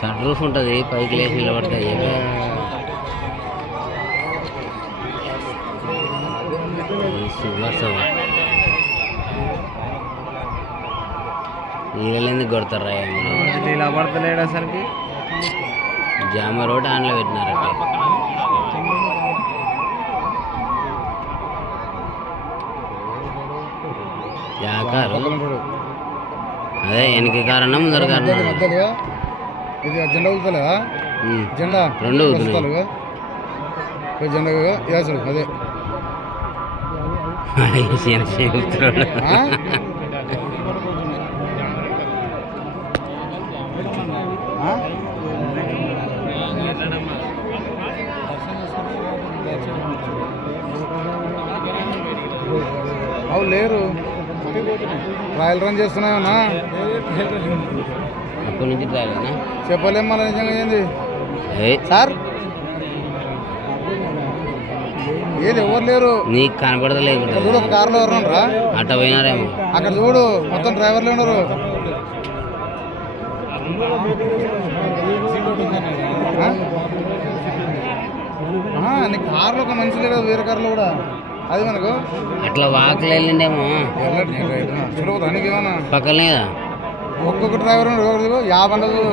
Sun roof ఉంటుంది, పైకి లేచి నిలబడతాయి. వీళ్ళు ఎందుకు కొడతారా? ఇలా పడతలేడు అసలుకి. జామ రోడ్ ఆన్లో పెట్టినారట. కారు అదే వెనక కారణం ముందర కారణం. ఇది జెండా ఊగుతలేదా? జెండా రెండు జెండా వేసుడు అదే అవు లేరు. ట్రయల్ రన్ చేస్తున్నాయన్నా. అప్పటి నుంచి ట్రయలేనా? చెప్పలేం మళ్ళీ నిజంగా ఏంది సార్. ఏది ఎవరు లేరు, నీకు కనపడతలేదు. చూడు ఒక కార్లో ఎవరు రా అట్ట పోయినారేమో. అక్కడ చూడు మొత్తం డ్రైవర్లు ఉన్నారు. నీకు కార్లో ఒక మనిషి లేదు, వేరే కార్లో కూడా. అది మనకు అట్లా వాకులు వెళ్ళిండేమో. చూడబోతానికి ఏమన్నా పక్కనే కదా ఒక్కొక్క డ్రైవర్ 50